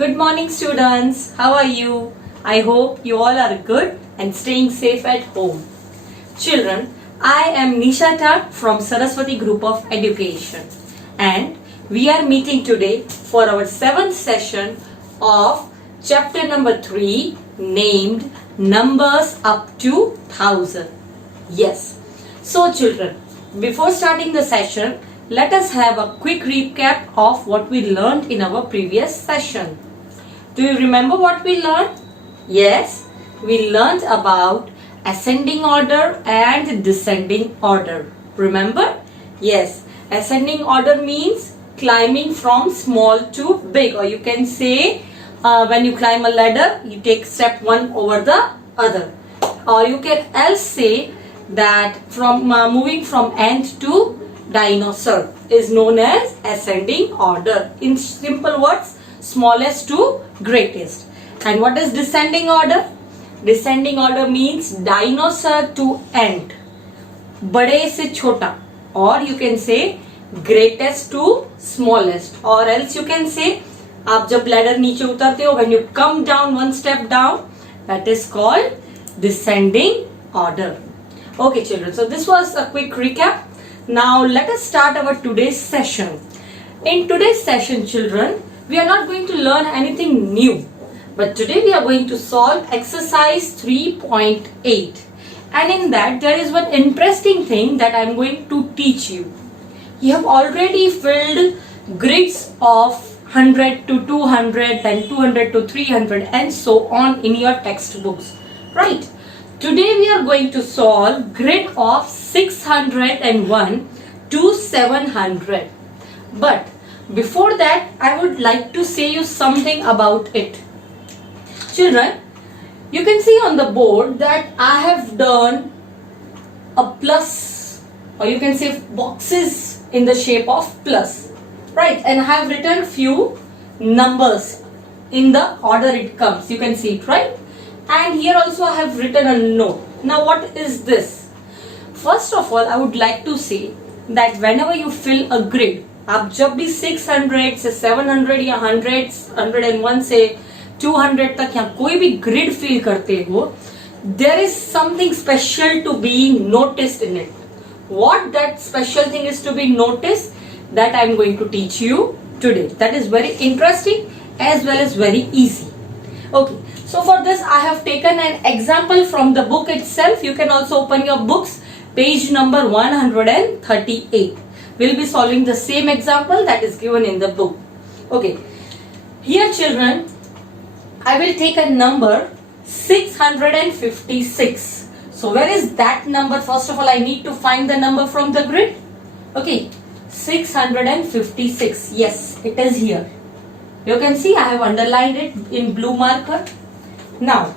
Good morning, students. How are you? I hope you all are good and staying safe at home. Children, I am Nisha Tat from Saraswati Group of Education, and we are meeting today for our 7th session of chapter number 3 named Numbers Up to 1000. Yes. So children, before starting the session, let us have a quick recap of what we learned in our previous session. Do you remember what we learned? Yes, we learned about ascending order and descending order. Remember? Yes, ascending order means climbing from small to big, or you can say when you climb a ladder, you take step one over the other. Or you can else say that from moving from ant to dinosaur is known as ascending order. In simple words, smallest to greatest. And what is descending order? Descending order means dinosaur to ant, बड़े से छोटा, or you can say greatest to smallest, or else you can say आप जब ladder नीचे उतरते हो, when you come down one step down, that is called descending order. Okay children, so this was a quick recap. Now let us start our today's session. In today's session children, we are not going to learn anything new, but today we are going to solve exercise 3.8, and in that there is one interesting thing that I am going to teach you. You have already filled grids of 100 to 200, then 200 to 300 and so on in your textbooks, right? Today we are going to solve grid of 601 to 700, but before that, I would like to say you something about it. Children, you can see on the board that I have done a plus, or you can say boxes in the shape of plus, right? And I have written few numbers in the order it comes. You can see it, right? And here also I have written a note. Now what is this? First of all, I would like to say that whenever you fill a grid, आप जब भी 600 से 700 या 100, 101 से 200 तक या कोई भी ग्रिड फिल करते हो, there is something special to be noticed in it. What that special thing is to be noticed, that I am going to teach you today. That is very interesting as well as very easy. Okay, so for this I have taken an example from the book itself. You can also open your books, page number 138. We'll be solving the same example that is given in the book. Okay. Here children, I will take a number 656. So where is that number? First of all, I need to find the number from the grid. Okay. 656. Yes, it is here. You can see I have underlined it in blue marker. Now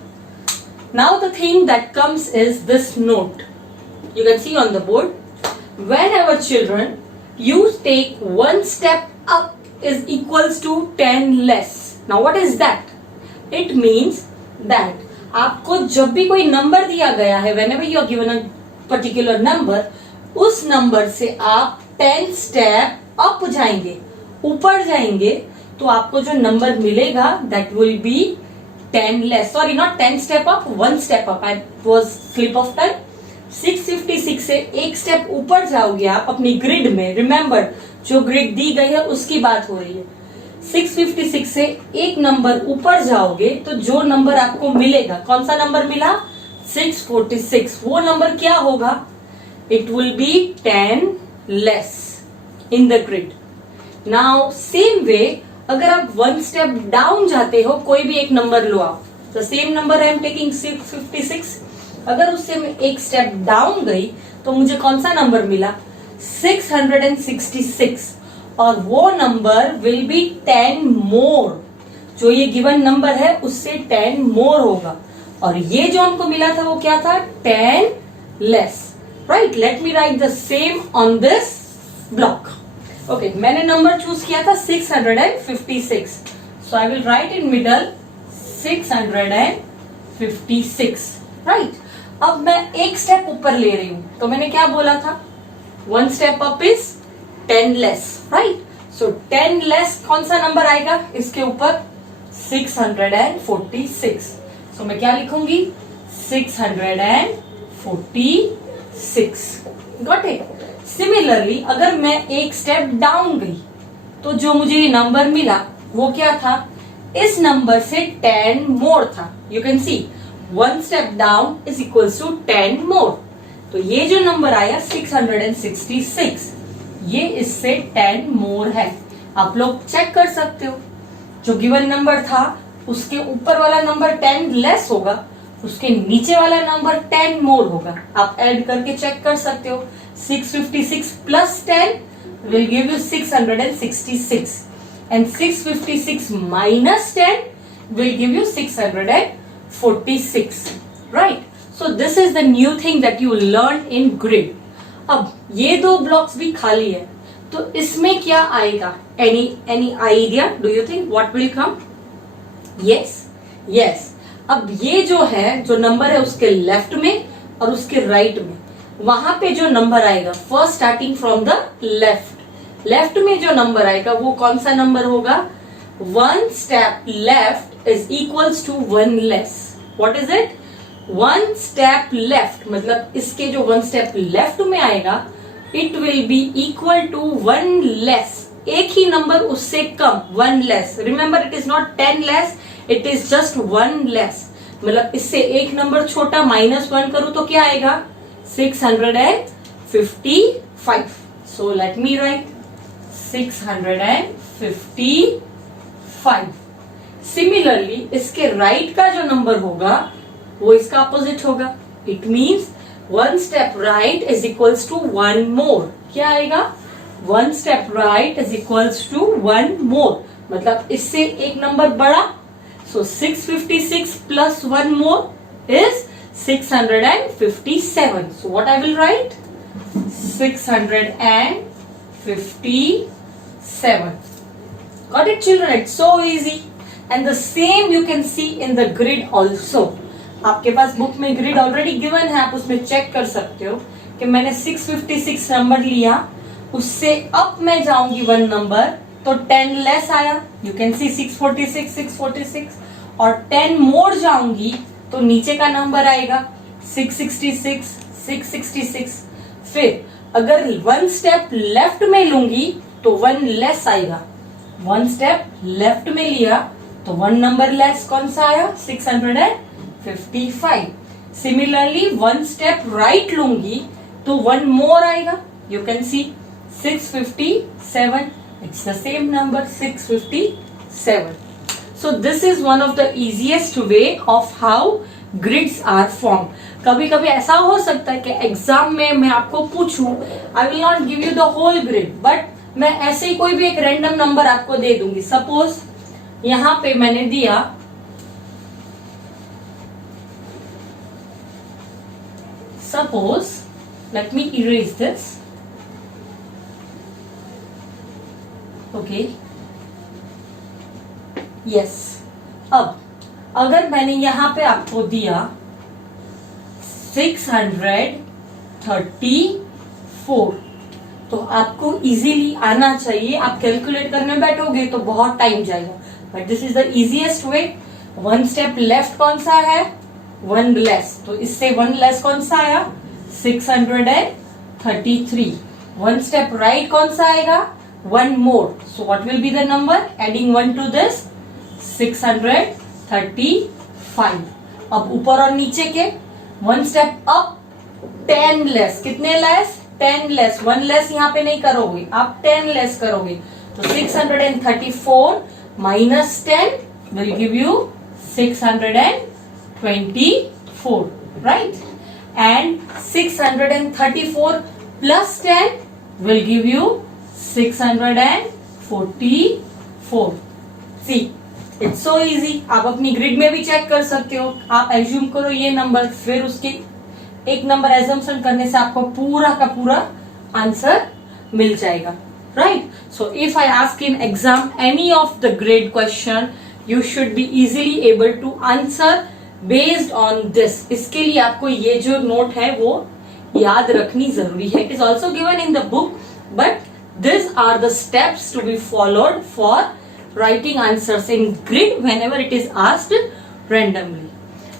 the thing that comes is this note. You can see on the board. Whenever children, you take one step up is equals to 10 less. Now what is that? It means that आपको जब भी कोई number दिया गया है, whenever you are given a particular number, उस number से आप 10 step up जाएंगे, ऊपर जाएंगे, तो आपको जो नंबर मिलेगा that will be 10 less. Sorry, not 10 step up, 1 step up. I was slip of tongue. 656 से एक स्टेप ऊपर जाओगे आप अपनी ग्रिड में. रिमेंबर, जो ग्रिड दी गई है उसकी बात हो रही है. 656 से एक नंबर ऊपर जाओगे तो जो नंबर आपको मिलेगा, कौन सा नंबर मिला? 646. वो नंबर क्या होगा? It will B 10 less in the grid. Now same way, अगर आप वन स्टेप डाउन जाते हो, कोई भी एक नंबर लो आप. The same number I am taking 656. अगर उससे मैं एक स्टेप डाउन गई तो मुझे कौन सा नंबर मिला? 666. और वो नंबर विल बी 10 मोर. जो ये गिवन नंबर है उससे 10 मोर होगा. और ये जो हमको मिला था वो क्या था? 10 less. Right, let me write the same on this block. Okay, मैंने नंबर चूज किया था 656. So I will write in middle 656. Right, अब मैं एक स्टेप ऊपर ले रही हूं, तो मैंने क्या बोला था? One step up is 10 less, right? So 10 less कौन सा नंबर आएगा इसके ऊपर? 646. सो मैं क्या लिखूंगी 646. Got it. सिमिलरली अगर मैं एक स्टेप डाउन गई तो जो मुझे ये नंबर मिला वो क्या था, इस नंबर से 10 मोर था. You can see 1 step down is equals to 10 more. तो ये जो नंबर आया 666, ये इससे 10 मोर है. आप लोग चेक कर सकते हो, जो गिवन नंबर था उसके ऊपर वाला नंबर 10 लेस होगा, उसके नीचे वाला नंबर 10 मोर होगा. आप ऐड करके चेक कर सकते हो. 656 plus 10 will give you 666 and 656 minus 10 will give you 646. Right? So this is the new thing that you learned in grid. अब ये दो ब्लॉक्स भी खाली है तो इसमें क्या आएगा? Any idea? Do you think what will come? Yes. अब ये जो है, जो नंबर है उसके लेफ्ट में और उसके राइट में, वहां पे जो नंबर आएगा first starting from the left में जो नंबर आएगा वो कौन सा नंबर होगा? 1 step left is equals to 1 less. What is it? 1 step left मतलब इसके जो 1 स्टेप लेफ्ट में आएगा it will be equal to 1 less. एक ही नंबर उससे कम, 1 less. Remember it is not 10 less, it is just 1 less. मतलब इससे एक नंबर छोटा, -1 करूं तो क्या आएगा? 655. So let me write 655. Similarly, इसके राइट का जो नंबर होगा वो इसका अपोजिट होगा. It means 1 step right is equals to 1 more. क्या आएगा? 1 step right is equals to 1 more. मतलब इससे एक नंबर बड़ा. So 656 plus 1 more is 657. So what I will write? 657. Got it, children? It's so easy. And the same you can see in the grid also. आपके पास book में grid already given है, आप उसमें check कर सकते हो कि मैंने 656 नंबर लिया, उससे अप मैं जाऊंगी 1 नंबर तो 10 लेस आया. यू कैन सी 646 और 10 मोर जाऊंगी तो नीचे का नंबर आएगा 666. फिर अगर 1 स्टेप लेफ्ट में लूंगी तो 1 लेस आएगा. 1 स्टेप लेफ्ट में लिया तो 1 नंबर लेस कौन सा आया? 655. सिमिलरली 1 स्टेप राइट लूंगी तो 1 मोर आएगा. You can C 657. It's the same number 657. So this is one of the easiest way of how grids are formed. कभी कभी ऐसा हो सकता है कि एग्जाम में मैं आपको पूछूं, I will not give you the whole grid, but मैं ऐसे ही कोई भी एक रैंडम नंबर आपको दे दूंगी. सपोज यहां पे मैंने दिया let me erase this. Okay. Yes. अब अगर मैंने यहां पे आपको दिया 634 तो आपको इजीली आना चाहिए. आप कैलकुलेट करने बैठोगे तो बहुत टाइम जाएगा, but this is the easiest way. 1 step left कौन सा है? 1 लेस. तो इससे 1 लेस कौन सा आया? 633. 1 स्टेप राइट कौन सा आएगा? 1 more. So what will be the number? Adding 1 to this 635. अब ऊपर और नीचे के 1 स्टेप अप 10 लेस. कितने लेस? 10 लेस. 1 लेस यहाँ पे नहीं करोगे, आप 10 लेस करोगे तो 634 minus 10 will give you 624, right? And 634 plus 10 will give you 644. See, it's so easy. आप अपनी ग्रिड में भी चेक कर सकते हो. आप एज्यूम करो ये नंबर, फिर उसके एक नंबर एजम्पशन करने से आपको पूरा का पूरा आंसर मिल जाएगा. Right? So if I ask in exam any of the grid question, you should be easily able to answer based on this. इसके लिए आपको ये जो नोट है वो याद रखनी जरूरी है. It is also given in the book, but this are the steps to be followed for writing answers in grid whenever it is asked randomly.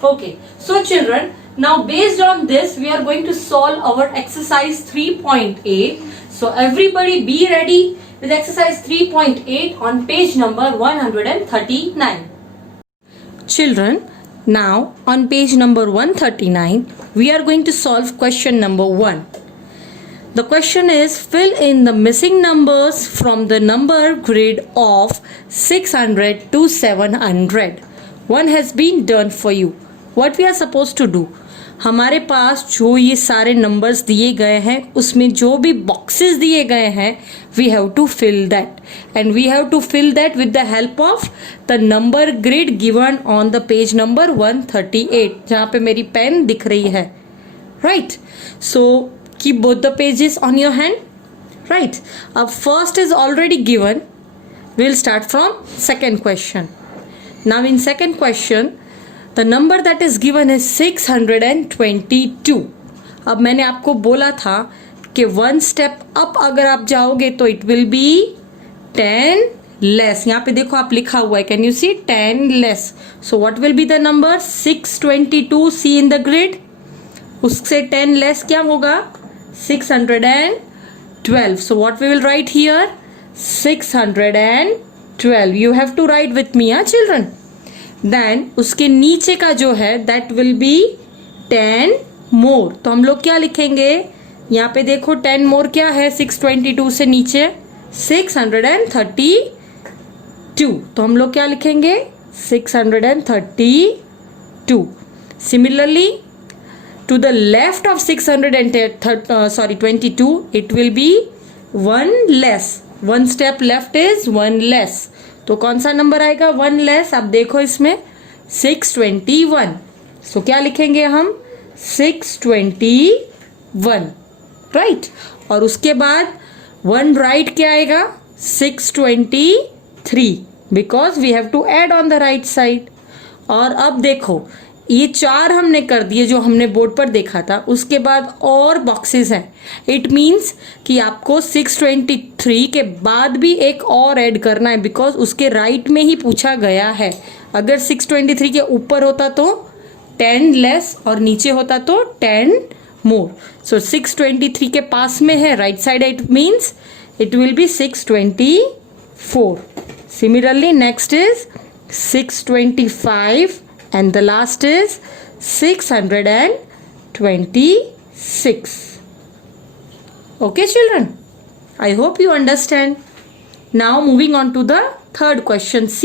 Okay, so children, now based on this we are going to solve our exercise 3.8. So everybody be ready with exercise 3.8 on page number 139. Children, now on page number 139 we are going to solve question number 1. The question is, fill in the missing numbers from the number grid of 600 to 700. One has been done for you. What we are supposed to do? हमारे पास जो ये सारे numbers दिए गए हैं उसमें जो भी बॉक्सेस दिए गए हैं we have to fill that, and we have to fill that with the help of the number grid given on the page number 138 जहाँ पे मेरी पेन दिख रही है. Right, so keep both the pages on your hand. Right, first is already given. We'll start from second question. Now in second question the number that is given is 622. अब मैंने आपको बोला था कि वन स्टेप अप अगर आप जाओगे तो इट विल बी 10 लेस. यहाँ पे देखो आप लिखा हुआ है, can you see 10 less. So what will be the number 622. See in the grid. उससे 10 लेस क्या होगा 612. So what we will write here 612. You have to write with me, children. Then उसके नीचे का जो है that will be 10 more. तो हम लोग क्या लिखेंगे, यहाँ पे देखो 10 more क्या है 622 से नीचे 632. तो हम लोग क्या लिखेंगे 632. Similarly to the left of 622 it will be one less. One step left is one less. तो कौन सा नंबर आएगा one less? आप देखो इसमें 621. सो क्या लिखेंगे हम 621. राइट, और उसके बाद वन राइट क्या आएगा 623 because we have to add on the right side. और अब देखो ये 4 हमने कर दिए जो हमने बोर्ड पर देखा था. उसके बाद और बॉक्सेस हैं. इट मीन्स कि आपको 623 के बाद भी एक और ऐड करना है बिकॉज उसके राइट में ही पूछा गया है. अगर 623 के ऊपर होता तो 10 लेस और नीचे होता तो 10 मोर. सो 623 के पास में है right side, it means it will B 624. Similarly next is 625 and the last is 626. Okay children, I hope you understand. Now moving on to the third question. C.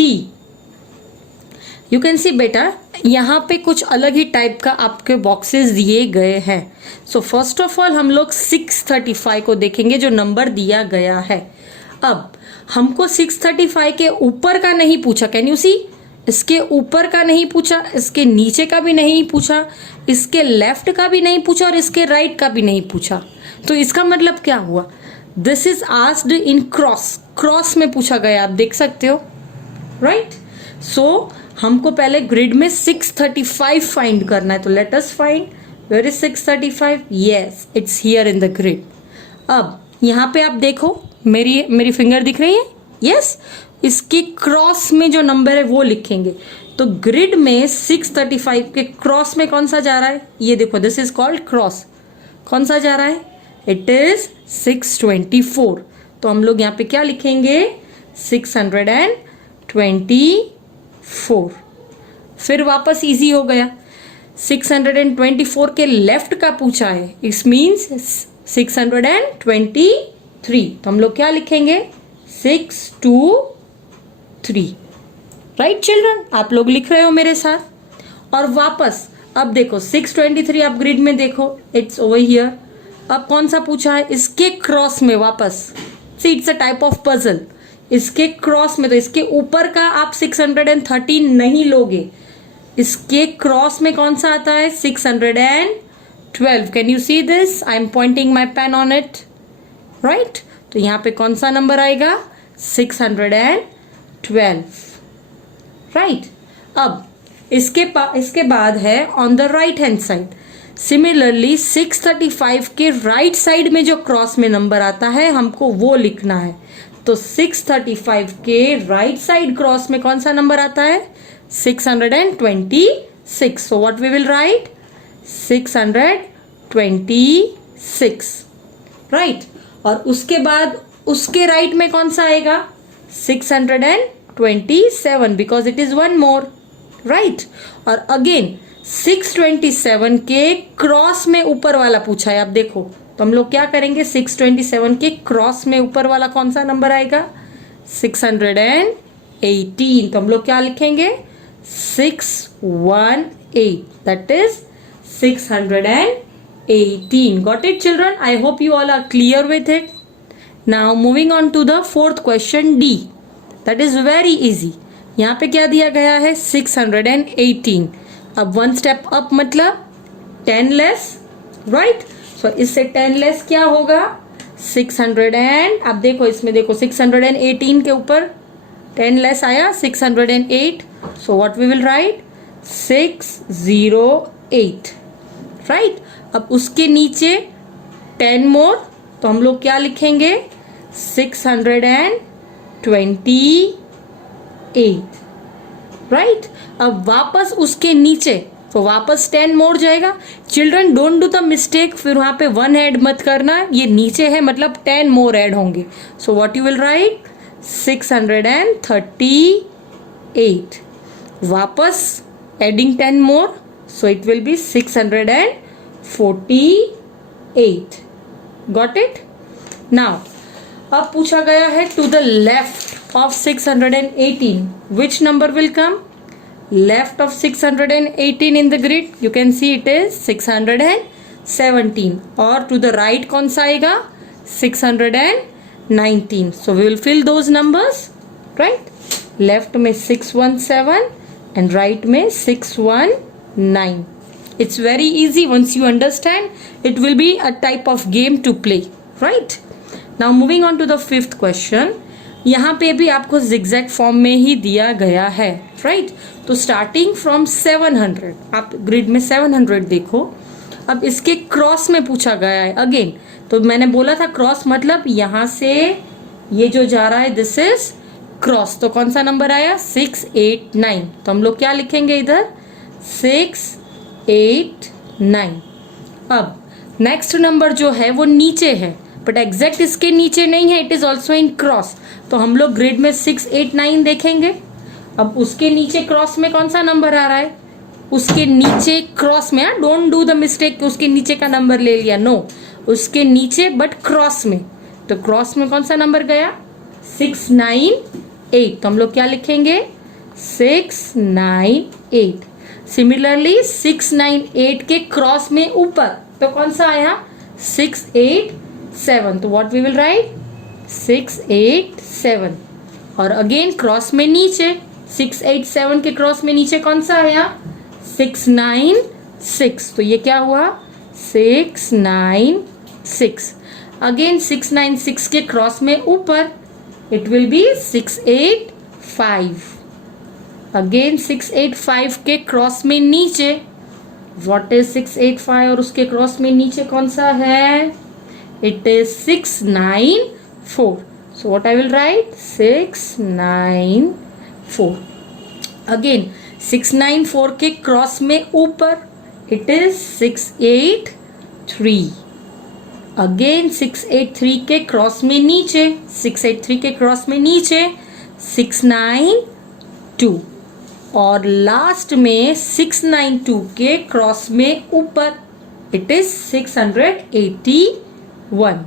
You can see बेटा यहाँ पे कुछ अलग ही type का आपके boxes दिए गए हैं. सो फर्स्ट ऑफ ऑल हम लोग 635 को देखेंगे जो नंबर दिया गया है. अब हमको 635 के ऊपर का नहीं पूछा, कैन यू सी, इसके ऊपर का नहीं पूछा, इसके नीचे का भी नहीं पूछा, इसके लेफ्ट का भी नहीं पूछा और इसके राइट का भी नहीं पूछा. तो इसका मतलब क्या हुआ, this is asked in cross. Cross में पूछा गया, आप देख सकते हो. राइट, सो हमको पहले ग्रिड में 635 फाइंड करना है. तो let us find where is 635. Yes, it's here in the grid. अब यहाँ पे आप देखो मेरी फिंगर दिख रही है. यस, इसके क्रॉस में जो नंबर है वो लिखेंगे. तो ग्रिड में 635 के क्रॉस में कौन सा जा रहा है, ये देखो, दिस इज कॉल्ड क्रॉस. कौन सा जा रहा है, इट इज 624. तो हम लोग यहाँ पे क्या लिखेंगे 624. फिर वापस इजी हो गया. 624 के लेफ्ट का पूछा है, इट मीन्स 623. तो हम लोग क्या लिखेंगे 623. राइट चिल्ड्रन, आप लोग लिख रहे हो मेरे साथ. और वापस अब देखो 623 आप ग्रिड में देखो, इट्स ओवर हियर. अब कौन सा पूछा है, इसके क्रॉस में वापस. See, it's a type of puzzle. इसके क्रॉस में, तो इसके ऊपर का आप 613 नहीं लोगे. इसके क्रॉस में कौन सा आता है 612. Can you see this, I am pointing my pain on it. Right, तो यहाँ पे कौन सा नंबर आएगा 612. राइट, अब इसके बाद है on the right hand side. Similarly 635 के राइट साइड में जो क्रॉस में नंबर आता है हमको वो लिखना है. तो 635 के राइट साइड क्रॉस में कौन सा नंबर आता है? 626. So what we will write? 626. Right. और उसके बाद उसके राइट में कौन सा आएगा? 627 because it is one more. Right. और अगेन 627 के क्रॉस में ऊपर वाला पूछा है. आप देखो तो हम लोग क्या करेंगे? 627 के क्रॉस में ऊपर वाला कौन सा नंबर आएगा? 618. तो हम लोग क्या लिखेंगे? 618. That is 618. Got it, children? I hope you all are clear with it. Now moving on to the fourth question, D. That is very easy. यहाँ पे क्या दिया गया है? 618. अब वन स्टेप अप मतलब 10 लेस. राइट. सो इससे 10 लेस क्या होगा? 600 एंड अब देखो इसमें देखो 618 के ऊपर 10 लेस आया 608. So what we will write? 608. Right. अब उसके नीचे 10 मोर तो हम लोग क्या लिखेंगे? 628. राइट. अब वापस उसके नीचे तो वापस 10 मोड़ जाएगा. Children don't do the mistake, फिर वहां पे 1 ऐड मत करना. ये नीचे है मतलब 10 मोर ऐड होंगे. So what you will write? 638. वापस adding 10 more so it will be 648. Got it. Now अब पूछा गया है to the left of 618 which number will come? Left of 618 in the grid you can see it is 617. और to the right कौन सा आएगा? 619. So we will fill those numbers. Right. Left में 617 and right में 619. It's very easy once you understand. It will be a type of game to play. Right. Now moving on to the fifth question. यहाँ पे भी आपको zigzag form में ही दिया गया है. राइट. तो स्टार्टिंग फ्रॉम 700 आप ग्रिड में 700 देखो. अब इसके क्रॉस में पूछा गया है अगेन. तो मैंने बोला था क्रॉस मतलब यहां से ये जो जा रहा है दिस इज क्रॉस. तो कौन सा नंबर आया? 689. तो हम लोग क्या लिखेंगे इधर? 689. अब नेक्स्ट नंबर जो है वो नीचे है बट एग्जैक्ट इसके नीचे नहीं है. It is also in cross. तो हम लोग ग्रिड में 689 देखेंगे. अब उसके नीचे क्रॉस में कौन सा नंबर आ रहा है? उसके नीचे क्रॉस में. डोंट डू द मिस्टेक उसके नीचे का नंबर ले लिया. नो, उसके नीचे बट क्रॉस में. तो क्रॉस में कौन सा नंबर गया? 698. तो हम लोग क्या लिखेंगे? 698. सिमिलरली 698 के क्रॉस में ऊपर तो कौन सा आया? 687. तो व्हाट वी विल राइट? 687. और अगेन क्रॉस में नीचे 687 के क्रॉस में नीचे कौन सा आया? 696. तो ये क्या हुआ? 696. अगेन 696 के क्रॉस में ऊपर इट विल बी 685. अगेन 685 के क्रॉस में नीचे व्हाट इज 685 और उसके क्रॉस में नीचे कौन सा है? It is 694. So what I will write? 694. Again 694 के क्रॉस में ऊपर it is 683. Again 683 के क्रॉस में नीचे 683 के क्रॉस में नीचे 692. और लास्ट में 692 के क्रॉस में ऊपर it is 681.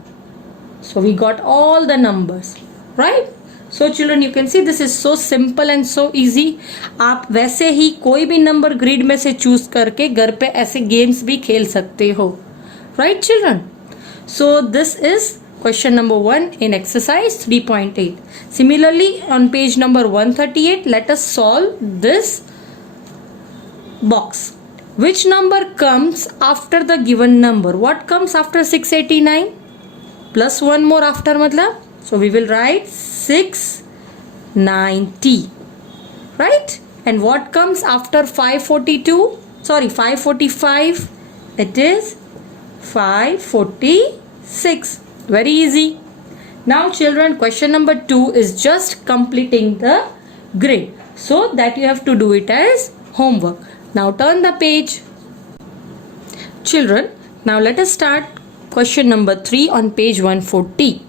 So we got all the numbers, right? So children, you can see this is so simple and so easy. आप वैसे ही कोई भी नंबर ग्रिड में से चूज करके घर पे ऐसे गेम्स भी खेल सकते हो, right children? So this is question number 1 in exercise 3.8. Similarly, on page number 138, let us solve this box. Which number comes after the given number? What comes after 689? Plus one more after matlab. So we will write 690. Right? And what comes after 542? Sorry, 545. It is 546. Very easy. Now children, question number 2 is just completing the grid, so that you have to do it as homework. Now turn the page. Children, now let us start question number 3 on page 140.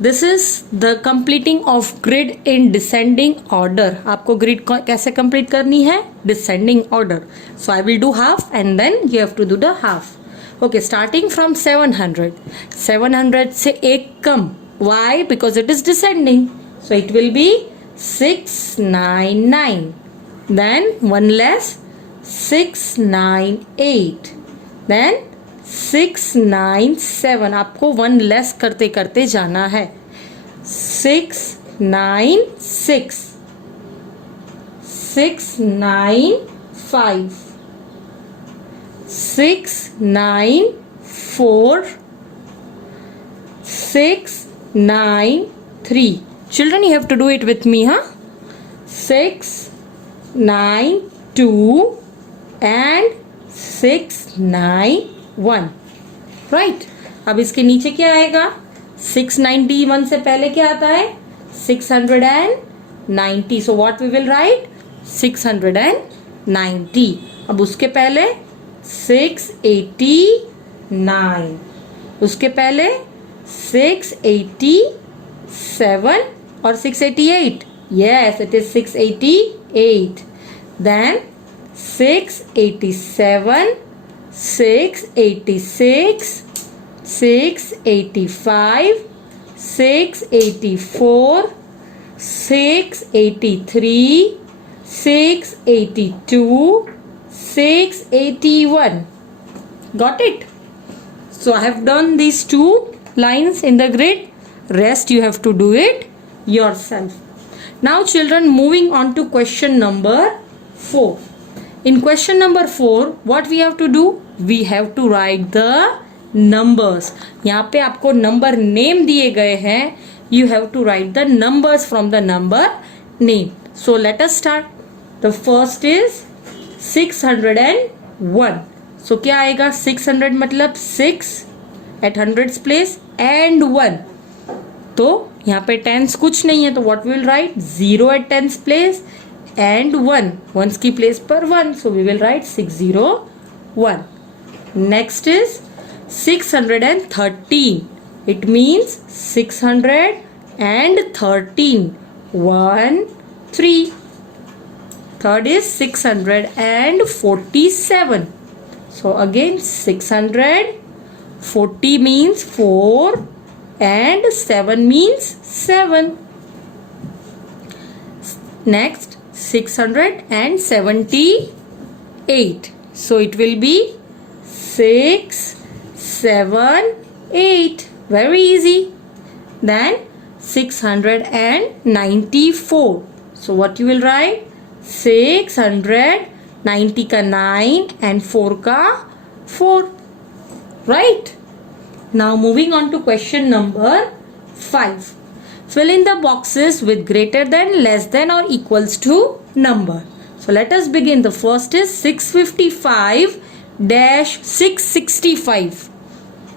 This is the completing of grid in descending order. आपको grid कैसे complete करनी है? Descending order. So I will do half and then you have to do the half. Okay, starting from 700. 700 से एक कम. Why? Because it is descending. So it will be 699. Then one less, 698. Then 697. आपको one less करते करते जाना है. 696. 695. 694. 693. Children, you have to do it with me, huh? 692 and 691. Right? अब इसके नीचे क्या आएगा? 691 से पहले क्या आता है? 690. So what we will write? 690. अब उसके पहले 689. उसके पहले 687 or 688. Yes, it is 688. Then 687, 686, 685, 684, 683, 682, 681. Got it? So I have done these 2 lines in the grid. Rest you have to do it yourself. Now children, moving on to question number 4. In question number 4, what we have to do? We have to write the numbers. यहाँ पे आपको number name दिए गए हैं. You have to write the numbers from the number name. So let us start. The first is 601. So क्या आएगा? 600 मतलब 6 at hundreds place and 1. तो यहाँ पे tens कुछ नहीं है, तो what we will write? 0 at tens place and 1. Ones की place पर 1. So we will write 601. Next is 613. It means 613. 1, 3. Third is 647. So again 640 means 4 and 7 means 7. Next 678. So it will be 6, 7, 8. Very easy. Then 694. So what you will write? 690 का 9 and 4 का 4. Right? Now moving on to question number 5. Fill in the boxes with greater than, less than or equals to number. So let us begin. The first is 655-665.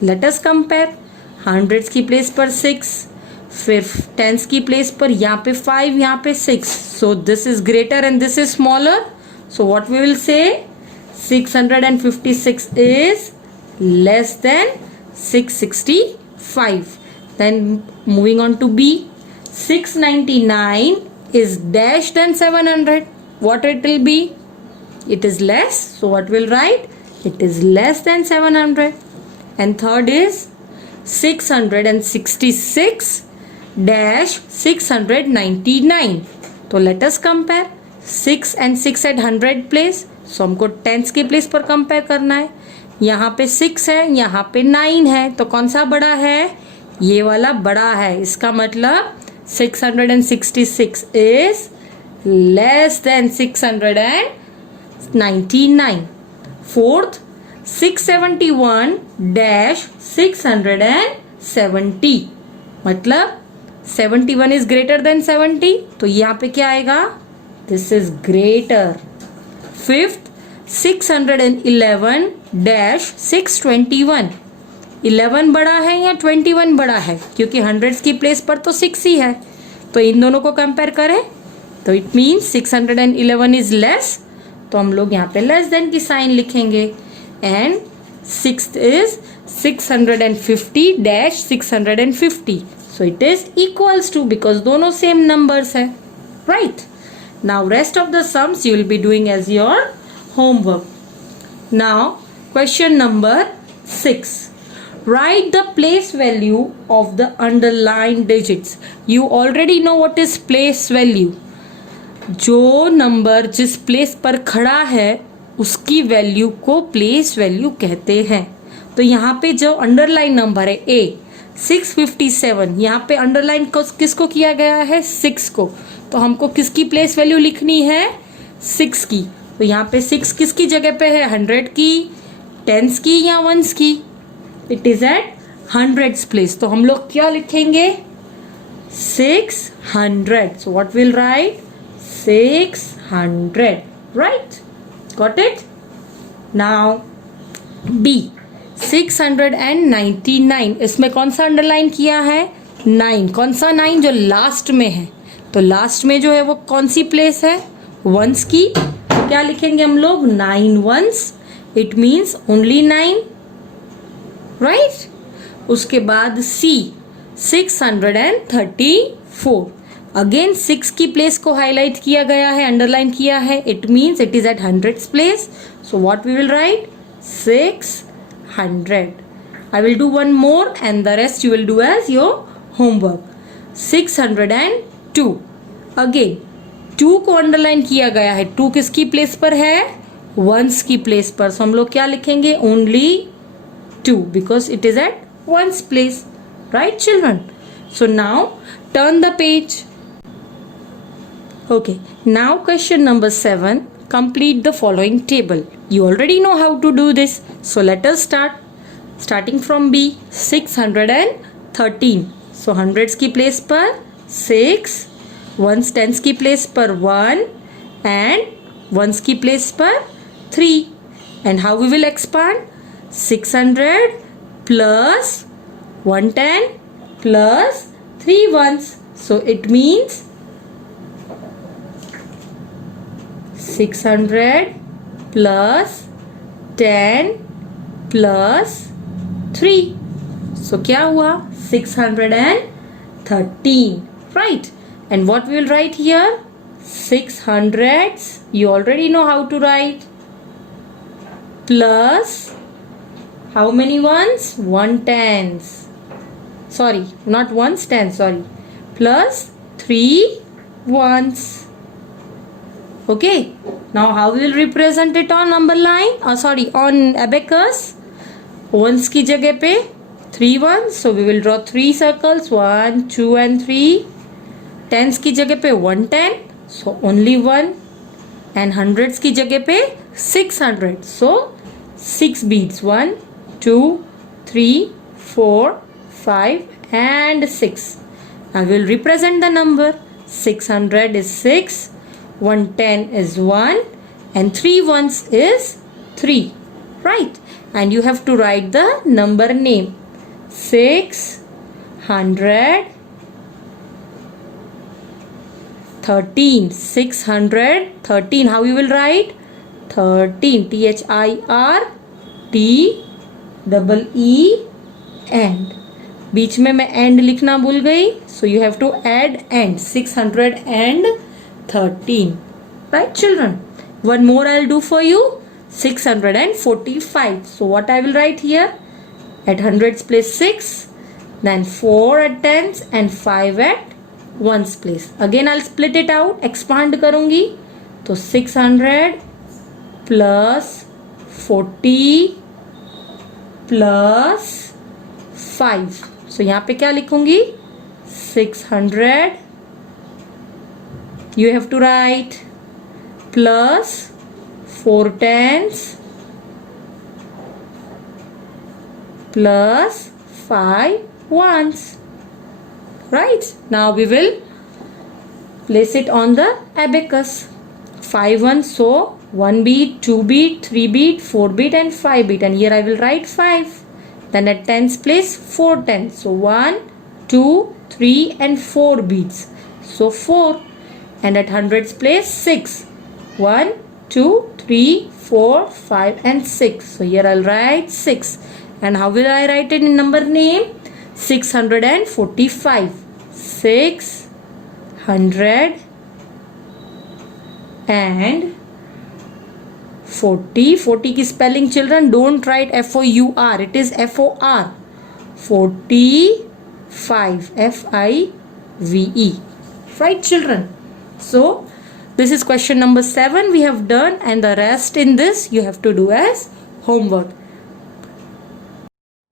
Let us compare. Hundreds की place पर 6, फिर tense की place पर यहाँ पे 5, यहाँ पे 6. So this is greater and this is smaller. So what we will say? 656 is less than 665. Then moving on to B. 699 is dash than 700. What it will be? It is less. So what we'll write? It is less than 700. And third is 666 dash 699. So let us compare 6 and 6 at 100 place. So हमको tense के place पर compare करना है. यहाँ पे 6 है, यहाँ पे 9 है, तो कौन सा बड़ा है? ये वाला बड़ा है. इसका मतलब 666 is less than 699. Fourth, 671 dash 670. मतलब 71 is greater than 70. तो यहाँ पे क्या आएगा? This is greater. Fifth, 611 dash 621. 11 बड़ा है या 21 बड़ा है, क्योंकि हंड्रेड्स की प्लेस पर तो 6 ही है, तो इन दोनों को कंपेयर करें तो इट मीन्स 611 इज लेस, तो हम लोग यहाँ पे लेस देन की साइन लिखेंगे, and sixth is 650-650, so it is equals to, because दोनों सेम नंबर्स है, right. Now rest of the sums you will be doing as your homework. Now question number 6. Write the place value of the underlined digits. You already know what is place value. जो number जिस place पर खड़ा है उसकी value को place value कहते हैं. तो यहाँ पे जो अंडरलाइन नंबर है A 657, यहाँ पे अंडरलाइन किसको किया गया है? 6 को. तो हमको किसकी प्लेस वैल्यू लिखनी है? 6 की. तो यहाँ पे 6 किसकी जगह पे है? 100 की, 10s की या 1s की? It is at hundreds place. तो हम लोग क्या लिखेंगे? 600. So what will write? 600. Right, got it. Now B 699. इसमें कौन सा अंडरलाइन किया है? 9. कौन सा 9? जो लास्ट में है. तो लास्ट में जो है वो कौन सी प्लेस है? 1s की. तो क्या लिखेंगे हम लोग? 9 1s. It means only 9, right. उसके बाद C 634. अगेन 6 की प्लेस को हाईलाइट किया गया है, अंडरलाइन किया है. It means it is at hundreds place. So what we will write? 600. I will do one more and the rest you will do as your homework. 602. Again 2 को underline किया गया है. 2 किसकी प्लेस पर है? 1s की प्लेस पर. सो हम लोग क्या लिखेंगे? Only 2, because it is at 1's place, right children? So now turn the page. Okay, now question number 7. Complete the following table. You already know how to do this, so let us start. Starting from B 613. So hundreds की place पर 6, 1s 10s की place पर 1 and 1s की place पर 3. And how we will expand? 600 plus 110 plus 3 1s. So it means 600 plus 10 plus 3. So क्या हुआ? 613, right? And what we will write here? 600s. You already know how to write. Plus how many ones? 110s. Sorry, not 1s, 10, sorry. Plus 3 1s. Okay. Now how we will represent it on number line? On abacus. 1s की जगह पे 3 1s. So we will draw 3 circles. 1, 2 and 3. 10s की जगह पे 110. So only 1. And hundreds की जगह पे 600. So 6 beads. 1, 2, 3, 4, 5 and 6. I will represent the number. 600 is 6, 110 is 1 and 3 ones is 3, right? And you have to write the number name. 613. 613. How you will write? 13. THIRTEEN. बीच में मैं and लिखना भूल गई, so you have to add and. 613, right children? One more I will do for you. 645. So what I will write here? At hundreds place 6, then 4 at tens and 5 at ones place. Again I will split it out, expand करूंगी. तो 600 plus 40 plus 5. सो यहाँ पे क्या लिखूंगी? 600. You have to write plus 4 tens plus 5 ones. Right? Now we will place it on the abacus. 5 ones, so 1 bead, 2 bead, 3 bead, 4 bead and 5 bead. And here I will write 5. Then at tens place, 4 tens. So 1, 2, 3 and 4 beads. So 4. And at hundreds place, 6. 1, 2, 3, 4, 5 and 6. So here I'll write 6. And how will I write it in number name? 645. 600 and 40. 40 की spelling, children, don't write F-O-U-R. It is F-O-R. 45. F-I-V-E. Right, children? So, this is question number 7 we have done, and the rest in this you have to do as homework.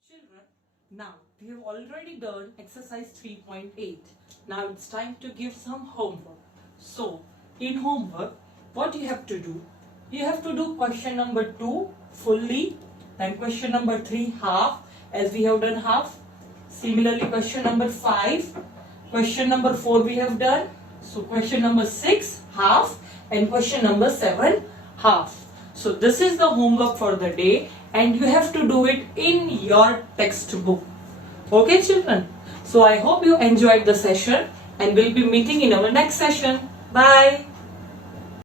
Children, now we have already done exercise 3.8. Now it's time to give some homework. So, in homework, what you have to do? You have to do question number 2 fully, then question number 3 half, as we have done half. Similarly, question number 5, question number 4 we have done. So, question number 6 half, and question number 7 half. So, this is the homework for the day, and you have to do it in your textbook. Okay, children? So, I hope you enjoyed the session, and we'll be meeting in our next session. Bye.